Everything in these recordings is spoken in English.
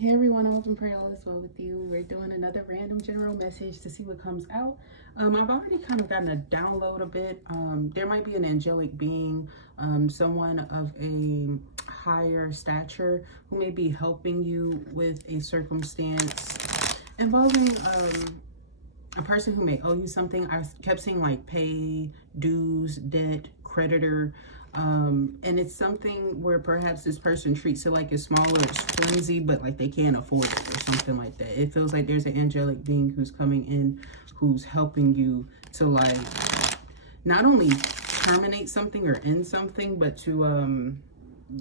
Hey everyone, I hope and pray all is well with you. We're doing another random general message to see what comes out. I've already kind of gotten a download a bit. There might be an angelic being, someone of a higher stature who may be helping you with a circumstance involving a person who may owe you something. I kept seeing like pay, dues, debt, creditor. And it's something where perhaps this person treats it like it's small or it's flimsy, but like they can't afford it or something like that. It feels like there's an angelic being who's coming in, who's helping you to like not only terminate something or end something, but to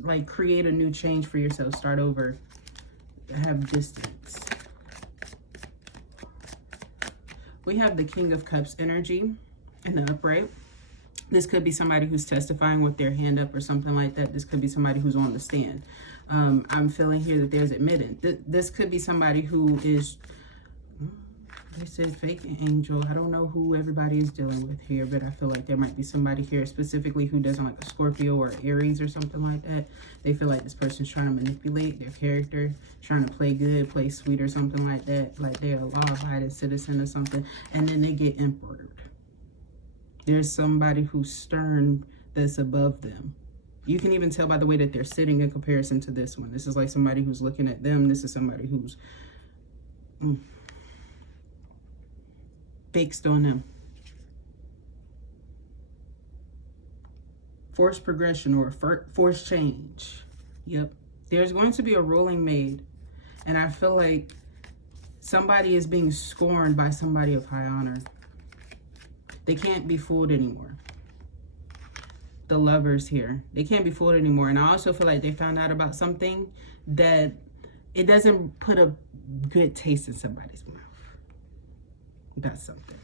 like create a new change for yourself, start over, have distance. We have the King of Cups energy in the upright. This could be somebody who's testifying with their hand up or something like that. This could be somebody who's on the stand. I'm feeling here that there's admittance. This could be somebody who is, they said fake angel. I don't know who everybody is dealing with here, but I feel like there might be somebody here specifically who doesn't like a Scorpio or Aries or something like that. They feel like this person's trying to manipulate their character, trying to play good, play sweet or something like that. Like they're a law-abiding citizen or something. And then they get emperor. There's somebody who's stern that's above them. You can even tell by the way that they're sitting in comparison to this one. This is like somebody who's looking at them. This is somebody who's fixed on them. Forced progression or forced change. Yep. There's going to be a ruling made. And I feel like somebody is being scorned by somebody of high honor. They can't be fooled anymore. The Lovers here. They can't be fooled anymore. And I also feel like they found out about something that it doesn't put a good taste in somebody's mouth. That's something.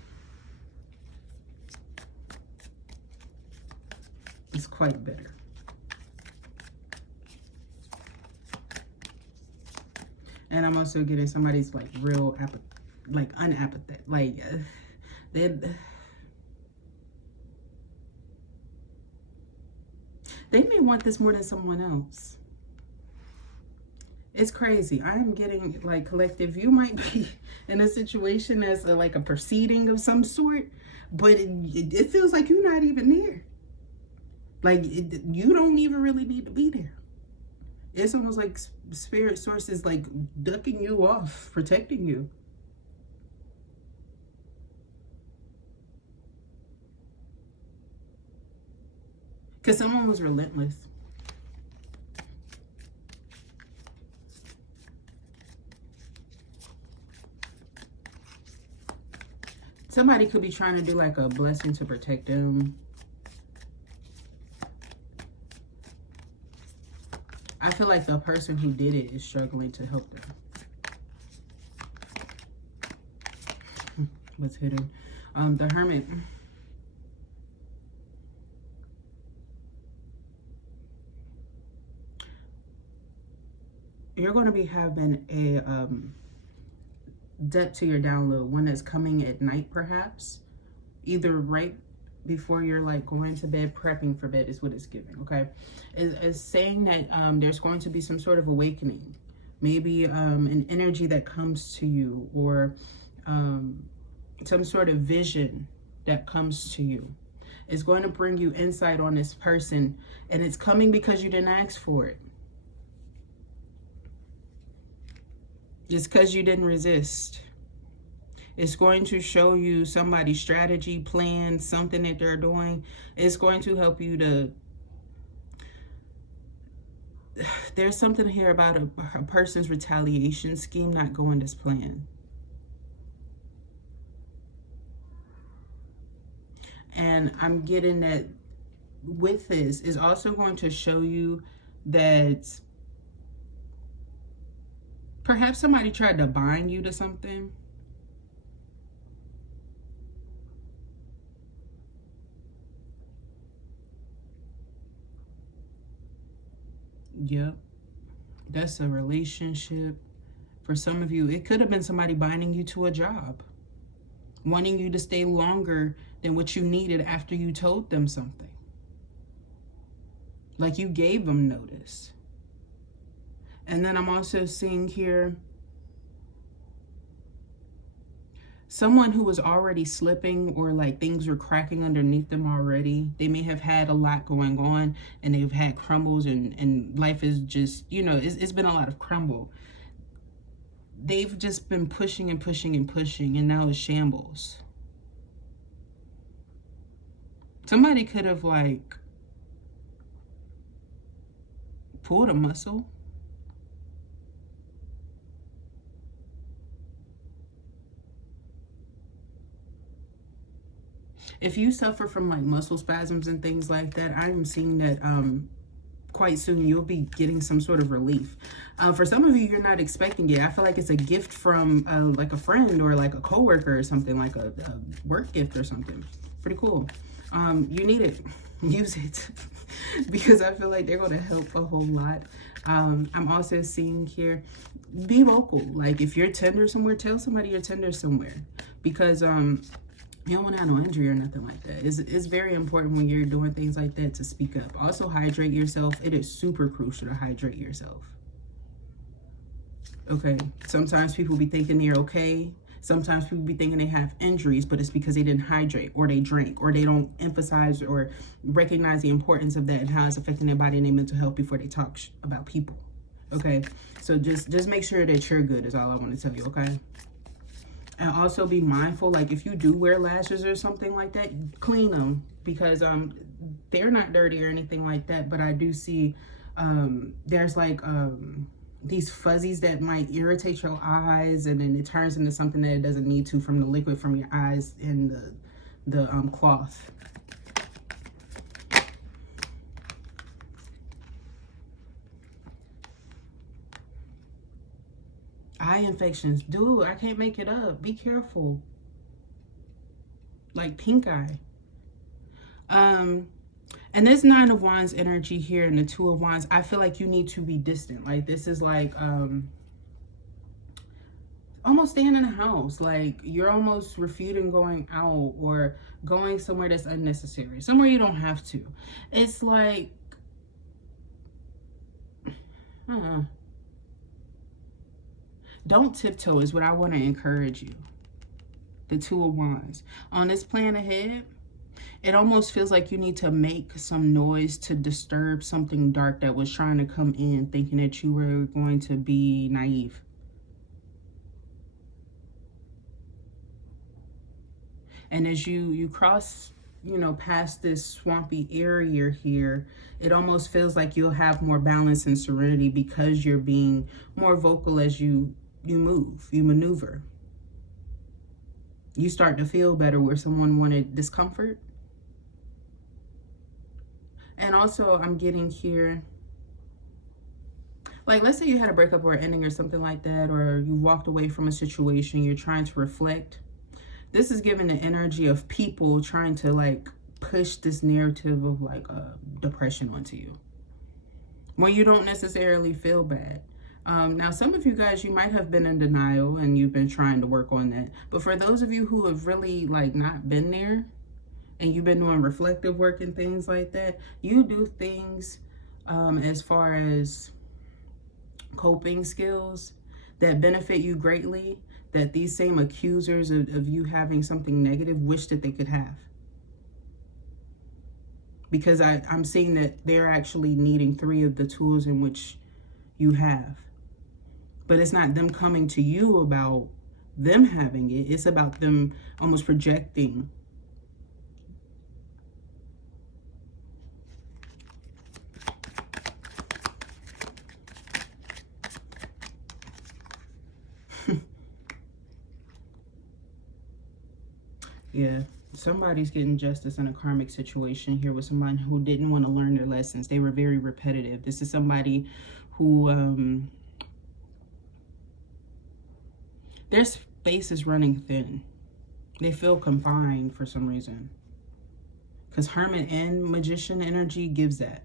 It's quite bitter. And I'm also getting somebody's like real, unapathetic. Like, they may want this more than someone else. It's crazy. I am getting like collective. You might be in a situation as like a proceeding of some sort, but it feels like you're not even there. Like you don't even really need to be there. It's almost like spirit sources like ducking you off, protecting you. Because someone was relentless. Somebody could be trying to do like a blessing to protect them. I feel like the person who did it is struggling to help them. What's hidden? The Hermit. You're going to be having a depth to your download, one that's coming at night perhaps, either right before you're like going to bed, prepping for bed is what it's giving. Okay, it's saying that there's going to be some sort of awakening, maybe an energy that comes to you, or some sort of vision that comes to you. It's going to bring you insight on this person, and it's coming because you didn't ask for it. It's because you didn't resist. It's going to show you somebody's strategy, plan, something that they're doing. It's going to help you to... There's something here about a person's retaliation scheme not going as planned. And I'm getting that with this is also going to show you that perhaps somebody tried to bind you to something. Yep. That's a relationship. For some of you, it could have been somebody binding you to a job, wanting you to stay longer than what you needed after you told them something. Like you gave them notice. And then I'm also seeing here someone who was already slipping, or like things were cracking underneath them already. They may have had a lot going on and they've had crumbles, and life is just, you know, it's been a lot of crumble. They've just been pushing and pushing and pushing, and now it's shambles. Somebody could have like pulled a muscle. If you suffer from like muscle spasms and things like that, I am seeing that quite soon you'll be getting some sort of relief. For some of you, you're not expecting it. I feel like it's a gift from like a friend or like a coworker or something, like a work gift or something. Pretty cool. You need it. Use it. Because I feel like they're going to help a whole lot. I'm also seeing here, be vocal. Like if you're tender somewhere, tell somebody you're tender somewhere. Because you don't want to have no injury or nothing like that. It's very important when you're doing things like that to speak up. Also, hydrate yourself. It is super crucial to hydrate yourself. Okay, sometimes people be thinking they're okay. Sometimes people be thinking they have injuries, but it's because they didn't hydrate, or they drink, or they don't emphasize or recognize the importance of that and how it's affecting their body and their mental health before they talk about people. Okay, so just make sure that you're good is all I want to tell you, okay? And also be mindful, like if you do wear lashes or something like that, clean them, because they're not dirty or anything like that. But I do see there's like these fuzzies that might irritate your eyes, and then it turns into something that it doesn't need to from the liquid from your eyes in the cloth. Eye infections, dude, I can't make it up. Be careful. Like pink eye. And this 9 of Wands energy here and the 2 of Wands, I feel like you need to be distant. Like this is like almost staying in a house. Like you're almost refuting going out or going somewhere that's unnecessary, somewhere you don't have to. It's like don't tiptoe is what I want to encourage you. The 2 of Wands. On this plan ahead, it almost feels like you need to make some noise to disturb something dark that was trying to come in, thinking that you were going to be naive. And as you cross, you know, past this swampy area here, it almost feels like you'll have more balance and serenity because you're being more vocal as you move, you maneuver. You start to feel better where someone wanted discomfort. And also I'm getting here, like let's say you had a breakup or an ending or something like that, or you walked away from a situation, you're trying to reflect. This is giving the energy of people trying to like push this narrative of like depression onto you when you don't necessarily feel bad. Now, some of you guys, you might have been in denial and you've been trying to work on that. But for those of you who have really like not been there and you've been doing reflective work and things like that, you do things as far as coping skills that benefit you greatly, that these same accusers of you having something negative wish that they could have. Because I'm seeing that they're actually needing 3 of the tools in which you have. But it's not them coming to you about them having it. It's about them almost projecting. Yeah, somebody's getting justice in a karmic situation here with someone who didn't want to learn their lessons. They were very repetitive. This is somebody who their space is running thin. They feel confined for some reason. Because Hermit and Magician energy gives that.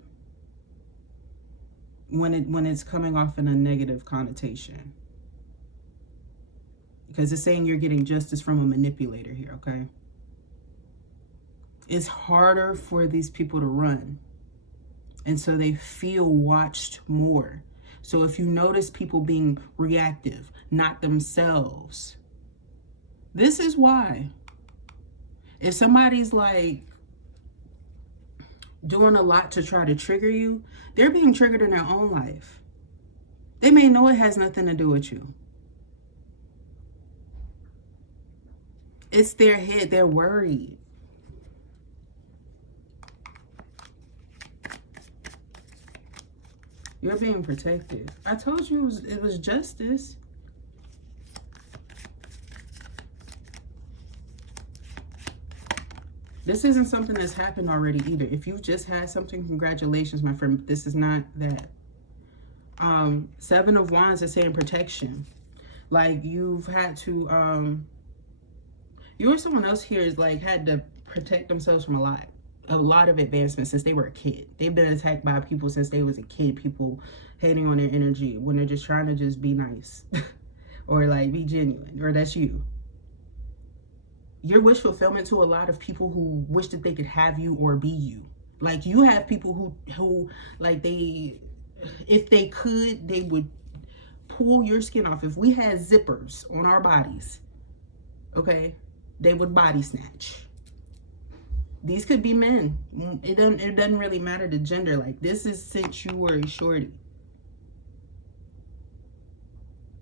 When it's coming off in a negative connotation. Because it's saying you're getting justice from a manipulator here, okay? It's harder for these people to run. And so they feel watched more. So if you notice people being reactive, not themselves, this is why. If somebody's like doing a lot to try to trigger you, they're being triggered in their own life. They may know it has nothing to do with you. It's their head. They're worried. You're being protected. I told you it was justice. This isn't something that's happened already either. If you just had something, congratulations, my friend. This is not that. 7 of Wands is saying protection. Like you've had to, you or someone else here is like had to protect themselves from a lot of advancement since they were a kid. They've been attacked by people since they was a kid. People hating on their energy when they're just trying to just be nice or like be genuine, or that's you. Your wish fulfillment to a lot of people who wish that they could have you or be you. Like you have people who like if they could, they would pull your skin off. If we had zippers on our bodies, okay, they would body snatch. These could be men. It doesn't really matter the gender. Like this is since you were a shorty.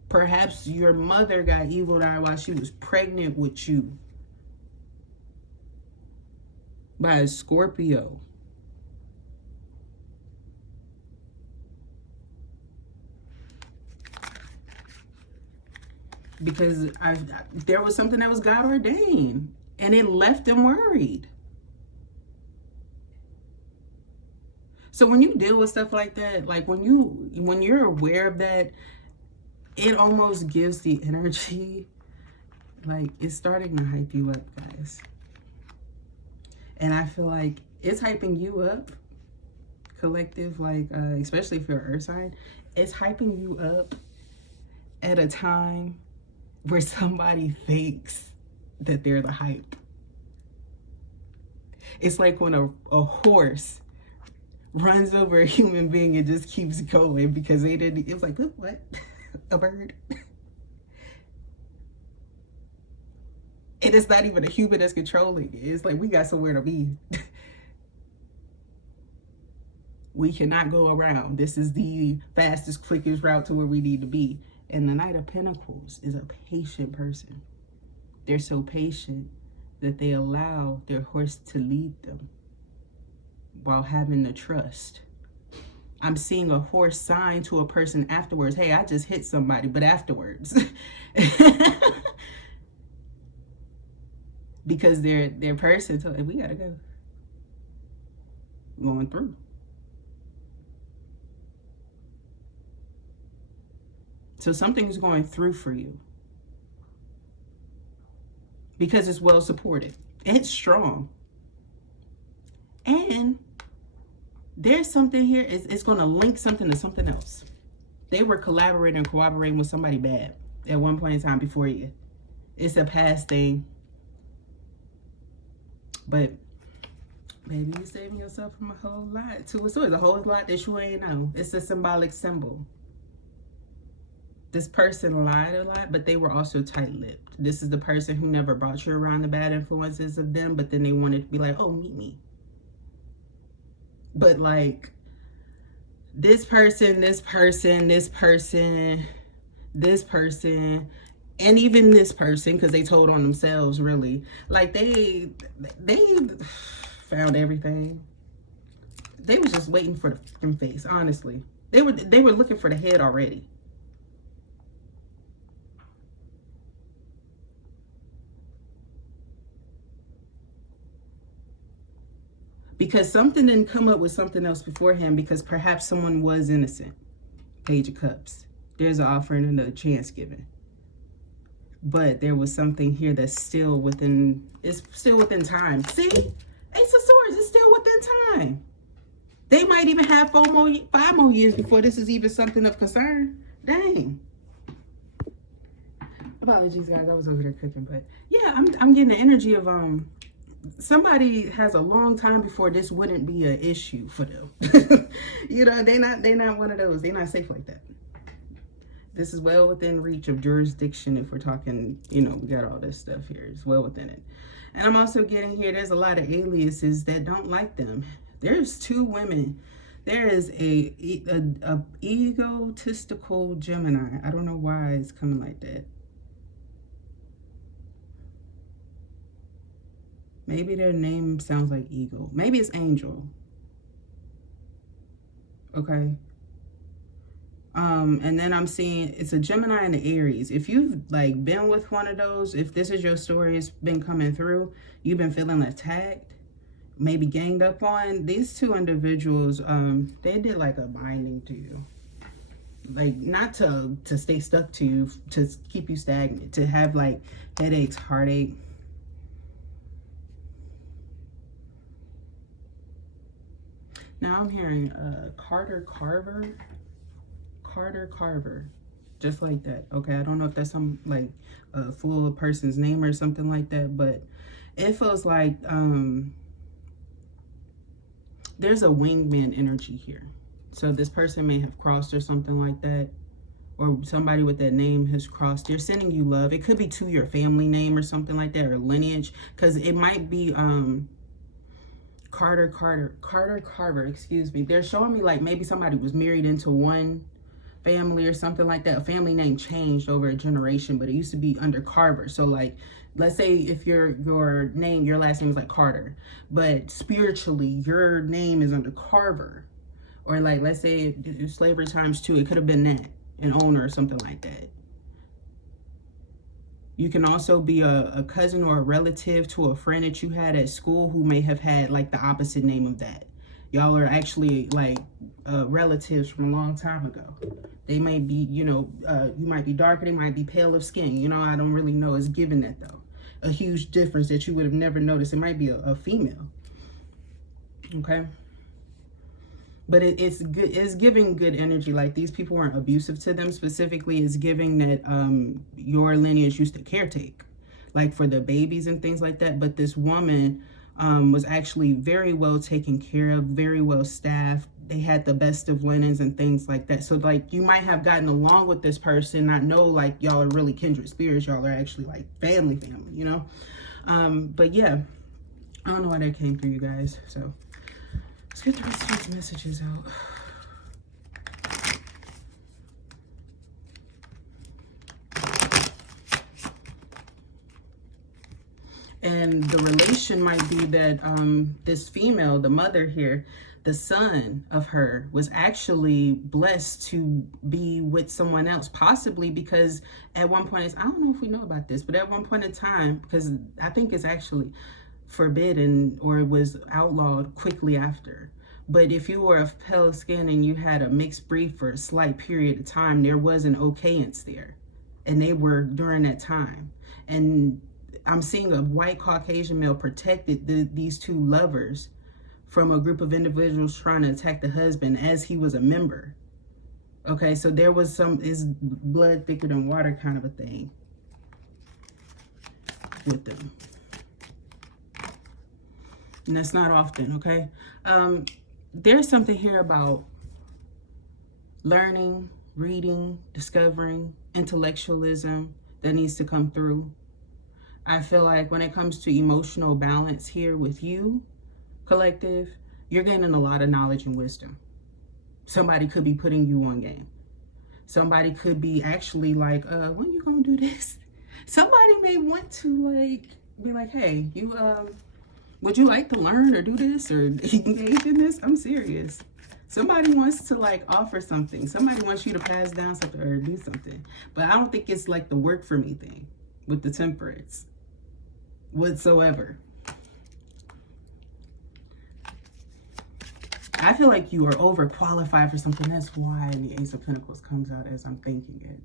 Perhaps your mother got evil eye while she was pregnant with you by a Scorpio. Because there was something that was God ordained and it left them worried. So when you deal with stuff like that, like when you're aware of that, it almost gives the energy, like it's starting to hype you up, guys. And I feel like it's hyping you up, collective, like especially if you're an earth sign, it's hyping you up at a time where somebody thinks that they're the hype. It's like when a horse runs over a human being and just keeps going because it was like, what? A bird? And it's not even a human that's controlling it. It's like we got somewhere to be. We cannot go around. This is the fastest, quickest route to where we need to be. And the Knight of Pentacles is a patient person. They're so patient that they allow their horse to lead them while having the trust. I'm seeing a horse sign to a person afterwards. Hey, I just hit somebody, but afterwards. Because their person told, we gotta go. Going through. So something's going through for you. Because it's well supported. It's strong. And there's something here, it's going to link something to something else. They were collaborating and cooperating with somebody bad at one point in time before you. It's a past thing. But maybe you're saving yourself from a whole lot too. So it's a whole lot that you ain't know. It's a symbolic symbol. This person lied a lot, but they were also tight-lipped. This is the person who never brought you around the bad influences of them, but then they wanted to be like, oh, meet me. But like this person, and even this person, because they told on themselves, really. Like they found everything. They was just waiting for the fucking face, honestly. They were looking for the head already. Because something didn't come up with something else beforehand, because perhaps someone was innocent. Page of Cups. There's an offering and a chance given. But there was something here that's still within, it's still within time. See? Ace of Swords is still within time. They might even have 5 more years before this is even something of concern. Dang. Apologies, guys. I was over there cooking. But yeah, I'm getting the energy of somebody has a long time before this wouldn't be an issue for them. You know, they not one of those. They're not safe like that. This is well within reach of jurisdiction. If we're talking, you know, we got all this stuff here. It's well within it. And I'm also getting here, there's a lot of aliases that don't like them. There's two women. There is a egotistical Gemini. I don't know why it's coming like that. Maybe their name sounds like ego. Maybe it's Angel. Okay. And then I'm seeing it's a Gemini and the Aries. If you've like been with one of those, if this is your story, it's been coming through, you've been feeling attacked, maybe ganged up on, these two individuals, they did like a binding to you. Like not to stay stuck to you, to keep you stagnant, to have like headaches, heartache. Now I'm hearing Carver, just like that. Okay, I don't know if that's some like a full person's name or something like that, but it feels like there's a wingman energy here. So this person may have crossed or something like that, or somebody with that name has crossed. They're sending you love. It could be to your family name or something like that, or lineage, because it might be Carver, excuse me. They're showing me like maybe somebody was married into one family or something like that. A family name changed over a generation, but it used to be under Carver. So like, let's say if your last name is like Carter, but spiritually your name is under Carver. Or like, let's say slavery times 2, it could have been that, an owner or something like that. You can also be a cousin or a relative to a friend that you had at school who may have had like the opposite name of that. Y'all are actually like relatives from a long time ago. They may be, you know, you might be darker, they might be pale of skin. You know, I don't really know. It's given that though. A huge difference that you would have never noticed. It might be a female. Okay. But it's good. It's giving good energy. Like these people weren't abusive to them specifically. It's giving that your lineage used to caretake, like for the babies and things like that. But this woman was actually very well taken care of, very well staffed. They had the best of linens and things like that. So like you might have gotten along with this person, not know like y'all are really kindred spirits. Y'all are actually like family, you know. But yeah, I don't know why that came through, you guys. So let's get the rest of these messages out. And the relation might be that this female, the mother here, the son of her was actually blessed to be with someone else, possibly because at one point, I don't know if we know about this, but at one point in time, because I think it's actually forbidden or it was outlawed quickly after. But if you were of pale skin and you had a mixed breed for a slight period of time, there was an okayance there. And they were during that time. And I'm seeing a white Caucasian male protected these two lovers from a group of individuals trying to attack the husband as he was a member. Okay, so there was some, is blood thicker than water kind of a thing with them. And that's not often, okay? There's something here about learning, reading, discovering, intellectualism that needs to come through. I feel like when it comes to emotional balance here with you, collective, you're gaining a lot of knowledge and wisdom. Somebody could be putting you on game. Somebody could be actually like, when you gonna do this? Somebody may want to like, be like, hey, you, would you like to learn or do this or engage in this? I'm serious. Somebody wants to like offer something. Somebody wants you to pass down something or do something. But I don't think it's like the work for me thing with the temperance whatsoever. I feel like you are overqualified for something. That's why the Ace of Pentacles comes out as I'm thinking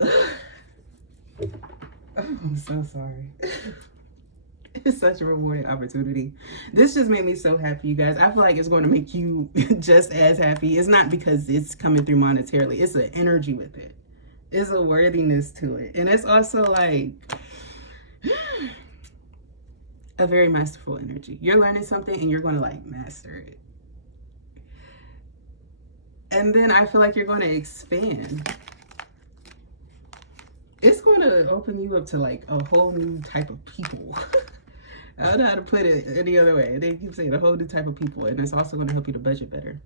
it. I'm so sorry. It's such a rewarding opportunity. This just made me so happy, you guys. I feel like it's going to make you just as happy. It's not because it's coming through monetarily. It's an energy with it. It's a worthiness to it. And it's also like, A very masterful energy. You're learning something and you're going to like master it. And then I feel like you're going to expand. It's going to open you up to like a whole new type of people. I don't know how to put it any other way. They keep saying a whole new type of people, and it's also going to help you to budget better.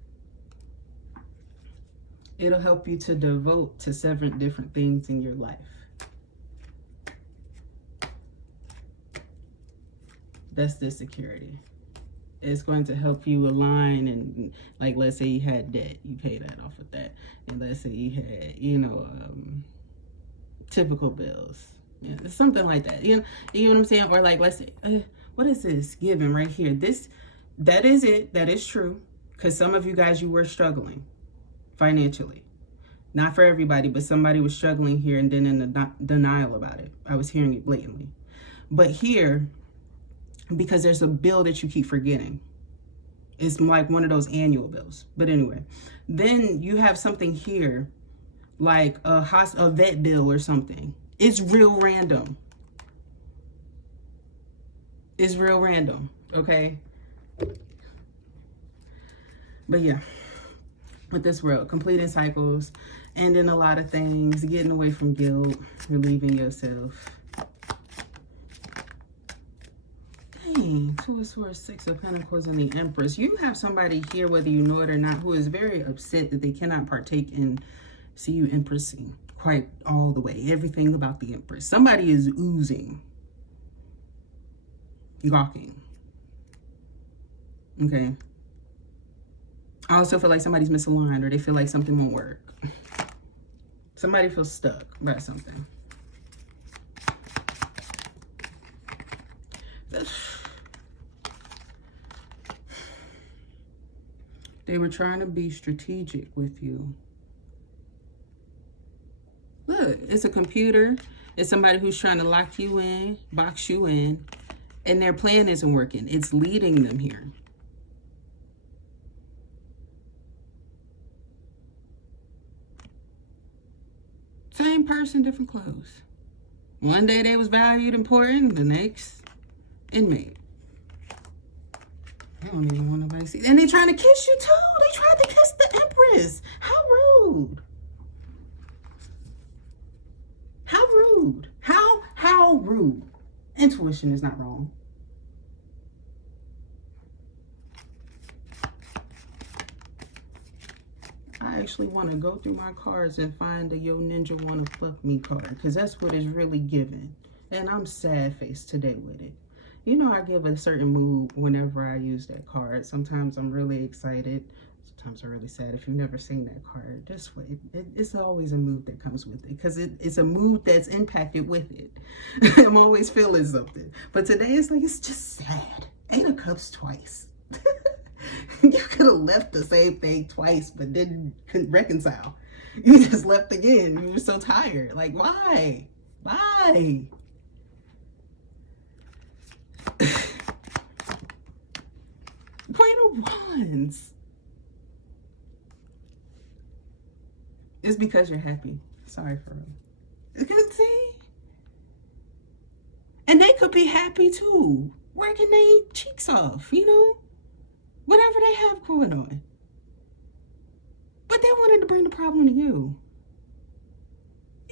It'll help you to devote to 7 different things in your life. That's the security. It's going to help you align, and like, let's say you had debt, you pay that off with that. And let's say you had, typical bills. Yeah, something like that. You know what I'm saying? Or like, let's say, what is this giving right here? That is it. That is true. Because some of you guys, you were struggling financially. Not for everybody, but somebody was struggling here and then in the denial about it. I was hearing it blatantly. But here, because there's a bill that you keep forgetting. It's like one of those annual bills. But anyway, then you have something here like a vet bill or something. It's real random. It's real random, okay? But yeah, with this world, completing cycles, ending a lot of things, getting away from guilt, relieving yourself. Dang, 2 of Swords, 6 of Pentacles, and the Empress. You have somebody here, whether you know it or not, who is very upset that they cannot partake in see you empressing quite all the way. Everything about the Empress. Somebody is oozing. Gawking. Okay. I also feel like somebody's misaligned, or they feel like something won't work. Somebody feels stuck by something. They were trying to be strategic with you. Look, it's a computer. It's somebody who's trying to lock you in, box you in, and their plan isn't working. It's leading them here. Same person, different clothes. One day they was valued, important, the next, inmate. I don't even want nobody to see. And they trying to kiss you too. They tried to kiss the Empress. How rude. How rude. How rude. Intuition is not wrong. I actually want to go through my cards and find a Yo Ninja Wanna Fuck Me card, because that's what is really given. And I'm sad faced today with it. You know, I give a certain mood whenever I use that card. Sometimes I'm really excited. Sometimes I'm really sad. If you've never seen that card, just wait. It's always a mood that comes with it, because it's a mood that's impacted with it. I'm always feeling something. But today it's like, it's just sad. 8 of Cups twice. You could have left the same thing twice, but couldn't reconcile. You just left again. You were so tired. Like, why? Why? Queen of Wands. It's because you're happy. Sorry for them. Because see? And they could be happy too. Working their cheeks off, whatever they have going on. But they wanted to bring the problem to you.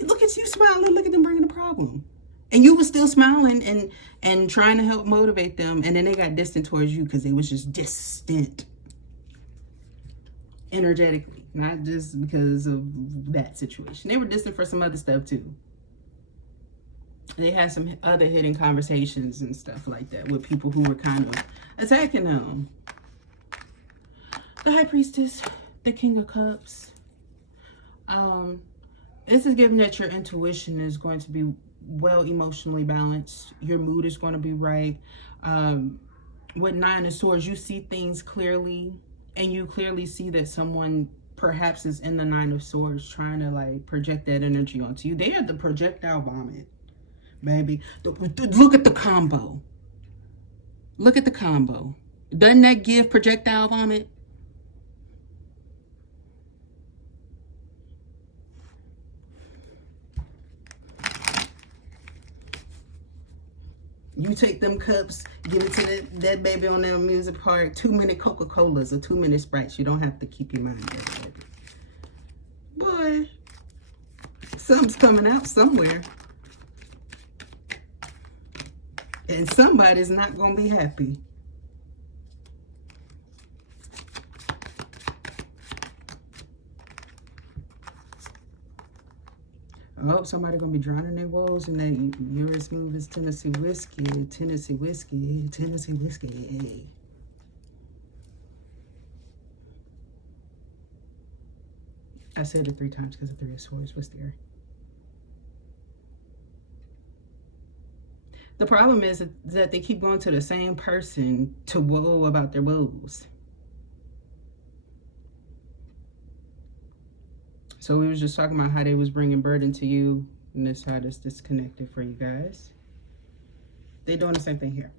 Look at you smiling, look at them bringing the problem. And you were still smiling and trying to help motivate them. And then they got distant towards you because they was just distant. Energetically. Not just because of that situation. They were distant for some other stuff too. They had some other hidden conversations and stuff like that with people who were kind of attacking them. The High Priestess, the King of Cups. This is giving that your intuition is going to be well emotionally balanced. Your mood is going to be right. With 9 of Swords, you see things clearly, and you clearly see that someone perhaps is in the 9 of Swords trying to like project that energy onto you. They are the projectile vomit, baby. Look at the combo. Look at the combo. Doesn't that give projectile vomit? You take them cups, give it to that baby on that music park. 2-minute Coca-Colas or 2-minute Sprites. You don't have to keep your mind there, baby. Boy, something's coming out somewhere. And somebody's not going to be happy. I hope somebody going to be drowning their woes and that you're as smooth as Tennessee whiskey. Tennessee whiskey. Tennessee whiskey. I said it 3 times because of 3 of Swords. What's there? The problem is that they keep going to the same person to woe about their woes. So we was just talking about how they was bringing burden to you, and this how this disconnected for you guys. They doing the same thing here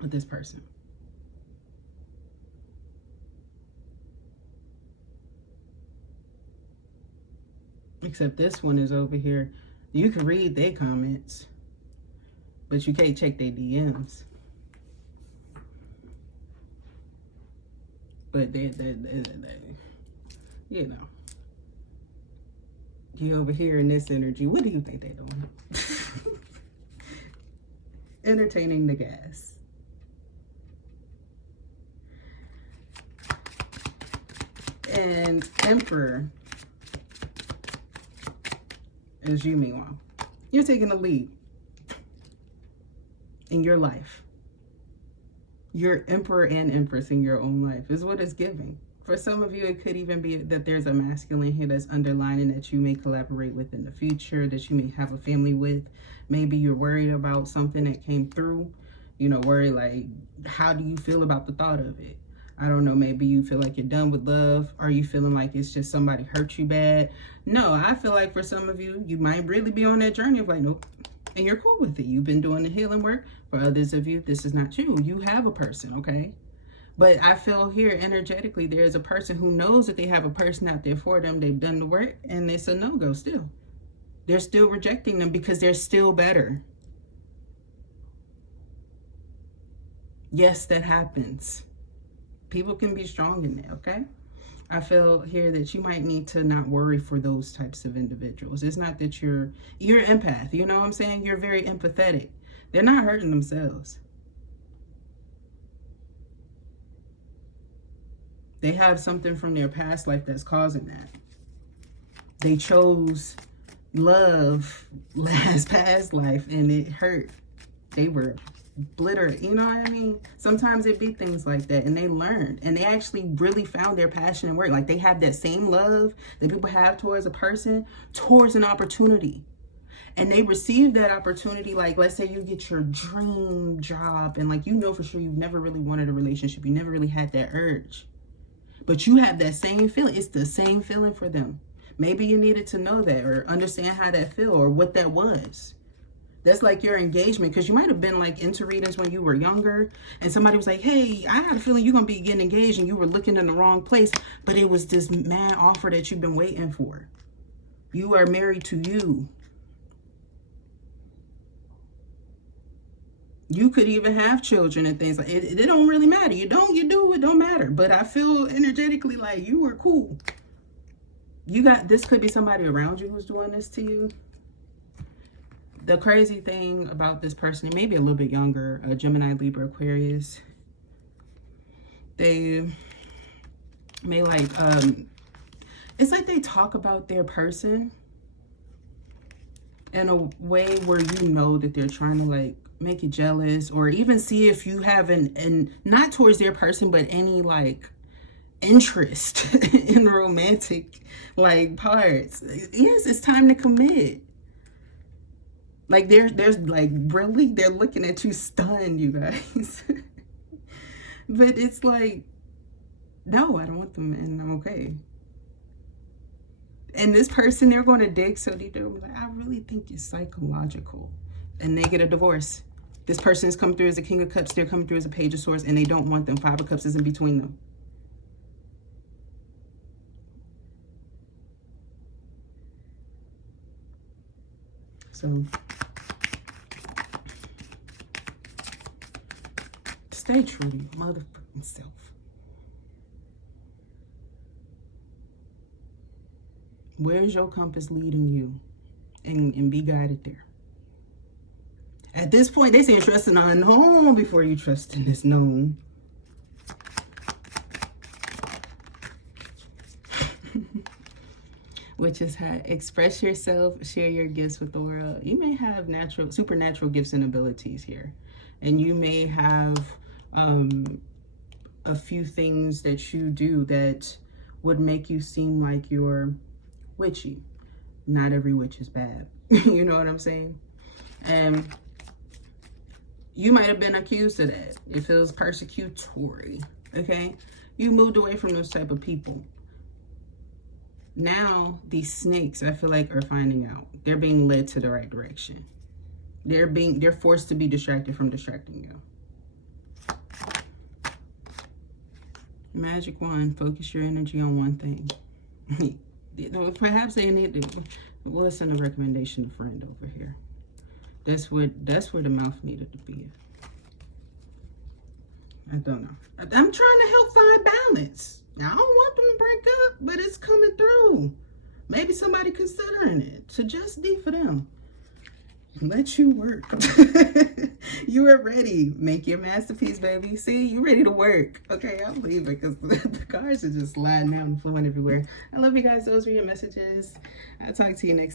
with this person. Except this one is over here. You can read their comments, but you can't check their DMs. But they you know. You over here in this energy. What do you think they're doing? Entertaining the gas. And Emperor is you, meanwhile. You're taking the lead in your life. You're Emperor and Empress in your own life is what it's giving. For some of you, it could even be that there's a masculine here that's underlining that you may collaborate with in the future, that you may have a family with. Maybe you're worried about something that came through. You know, worry like, how do you feel about the thought of it? I don't know, maybe you feel like you're done with love. Are you feeling like it's just somebody hurt you bad? No, I feel like for some of you, you might really be on that journey of like, nope. And you're cool with it. You've been doing the healing work. For others of you, this is not you. You have a person, okay? But I feel here energetically, there's a person who knows that they have a person out there for them. They've done the work and it's a no-go still. They're still rejecting them because they're still better. Yes, that happens. People can be strong in there, okay? I feel here that you might need to not worry for those types of individuals. It's not that you're empath, you know what I'm saying? You're very empathetic. They're not hurting themselves. They have something from their past life that's causing that. They chose love past life and it hurt. They were blittered, you know what I mean? Sometimes it be things like that and they learned and they actually really found their passion and work. Like they have that same love that people have towards a person, towards an opportunity. And they receive that opportunity, like let's say you get your dream job and like you know for sure you've never really wanted a relationship. You never really had that urge. But you have that same feeling. It's the same feeling for them. Maybe you needed to know that or understand how that feel or what that was. That's like your engagement, because you might have been like into readings when you were younger and somebody was like, hey, I had a feeling you're going to be getting engaged and you were looking in the wrong place. But it was this mad offer that you've been waiting for. You are married to you. You could even have children and things like it. It don't really matter. You do, it don't matter. But I feel energetically like you were cool. This could be somebody around you who's doing this to you. The crazy thing about this person, maybe a little bit younger, Gemini, Libra, Aquarius, they may like, it's like they talk about their person in a way where you know that they're trying to like make you jealous or even see if you have and not towards their person, but any like interest in romantic like parts. Yes, it's time to commit. Like there's like really they're looking at you stunned, you guys. But it's like, no, I don't want them and I'm okay. And this person, they're going to dig so deep, they're like, I really think it's psychological. And they get a divorce. This person is coming through as a King of Cups, they're coming through as a Page of Swords, and they don't want them. 5 of Cups is in between them. So Stay true to your motherfucking self. Where's your compass leading you? And be guided there. At this point, they say trust in the unknown before you trust in this known. Which is how express yourself, share your gifts with the world. You may have supernatural gifts and abilities here. And you may have a few things that you do that would make you seem like you're witchy. Not every witch is bad. You know what I'm saying? And you might have been accused of that. It feels persecutory. Okay? You moved away from those type of people. Now, these snakes, I feel like, are finding out. They're being led to the right direction. They're forced to be distracted from distracting you. Magic wand, focus your energy on one thing. Perhaps they need to listen to recommendation a friend over here. That's where the mouth needed to be. I don't know. I'm trying to help find balance. Now, I don't want them to break up, but it's coming through. Maybe somebody considering it. Suggest D for them. Let you work. You are ready. Make your masterpiece, baby. See, you ready to work. Okay, I'll leave it because the cards are just sliding out and flowing everywhere. I love you guys. Those were your messages. I'll talk to you next time.